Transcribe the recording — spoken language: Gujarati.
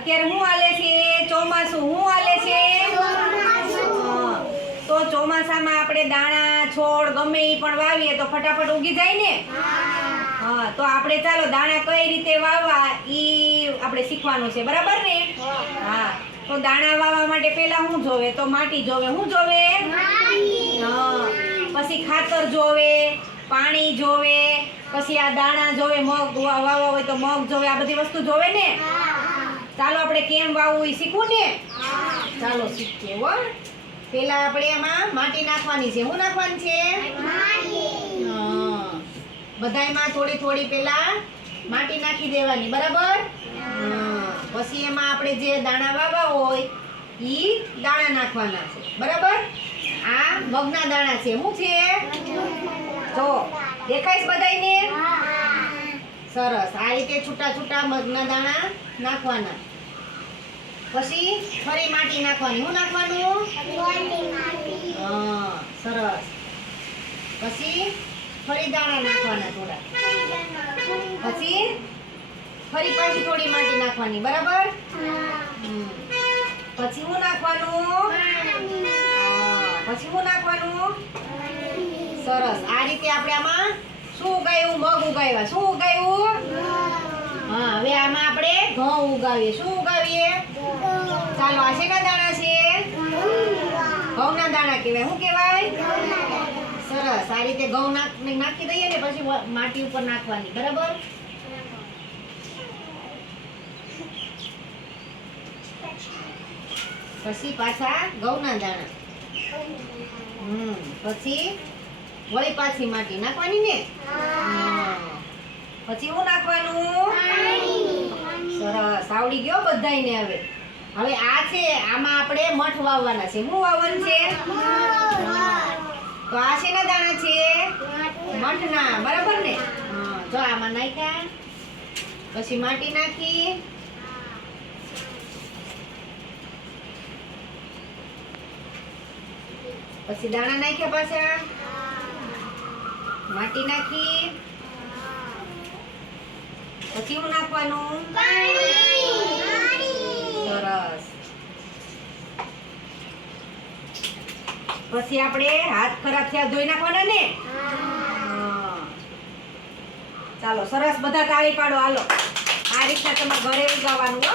અત્યારે શું હાલે છે? ચોમાસું શું હાલે છે? હા. તો ચોમાસામાં આપણે દાણા, છોડ ગમે એ પણ વાવીએ તો ફટાફટ ઉગી જાય ને? હા, તો આપણે ચાલો દાણા કઈ રીતે વાવવા એ આપણે શીખવાનું છે. બરાબર ને? હા. તો દાણા વાવવા માટે પહેલા શું જોવે? તો માટી જોવે? શું જોવે? હા. પછી ખાતર જોવે, પાણી જોવે, પછી આ દાણા જોવે, મગ વાવવા હોય તો મગ જોવે, આ બધી વસ્તુ જોવે ને? ચાલો આપણે કેમ વાવવું એ શીખવું ને? ચાલો શીખીએ હો. પેલા આપણે એમાં માટી નાખવાની છે. શું નાખવાની છે? બધાયમાં થોડી થોડી પેલા માટી નાખી દેવાની બરાબર? પછી એમાં આપણે જે દાણા વાવવા હોય એ દાણા નાખવાના છે. બરાબર? આ મગના દાણા છે. શું છે? જો દેખાય છે બધાયને? સરસ. આ રીતે છૂટા છૂટા મગના દાણા નાખવાના. પછી ફરી માટી નાખવાની. શું નાખવાનું? હા સરસ. પછી ફરી દાણા નાખવાના થોડા. પછી ફરી પાછી થોડી માટી નાખવાની. બરાબર? પછી શું નાખવાનું? પછી શું નાખવાનું? સરસ. આ રીતે આપણે આમાં શું ઉગાયું મગ ઉગાવ્યા શું ઉગાયું? હા, હવે આમાં આપણે ઘઉં ઉગાવીએ. શું ઉગાવીએ? ચાલો, આ શેના દાણા છે? ઘઉંના દાણા કહેવાય. શું કહેવાય? સરસ. આ રીતે ઘઉં નાખ દઈએ ને પછી માટી ઉપર નાખવાની. બરાબર? પછી પાછા ઘઉંના દાણા. હમ, પછી વળી પાછી માટી નાખવાની ને? પછી શું નાખવાનું? સરસ. આવડી ગયો બધાયને હવે. હવે આ છે આમાં આપણે મઠ વાવવાના છે. શું વાવવાનું છે? તો આ શેના દાણા છે? મઠના. બરાબર ને? હા, જો આમાં નાખ્યા. પછી માટી નાખી. પછી દાણા નાખ્યા પાછા? માટી નાખી. પછી હું નાખવાનું? સરસ. પછી આપણે હાથ ખરાબ થયા ધોઈ નાખવાના ને? ચાલો, સરસ, બધા તાળી પાડો, હાલો. આ રીતના તમારે ઘરે ઉગાવાનું હો.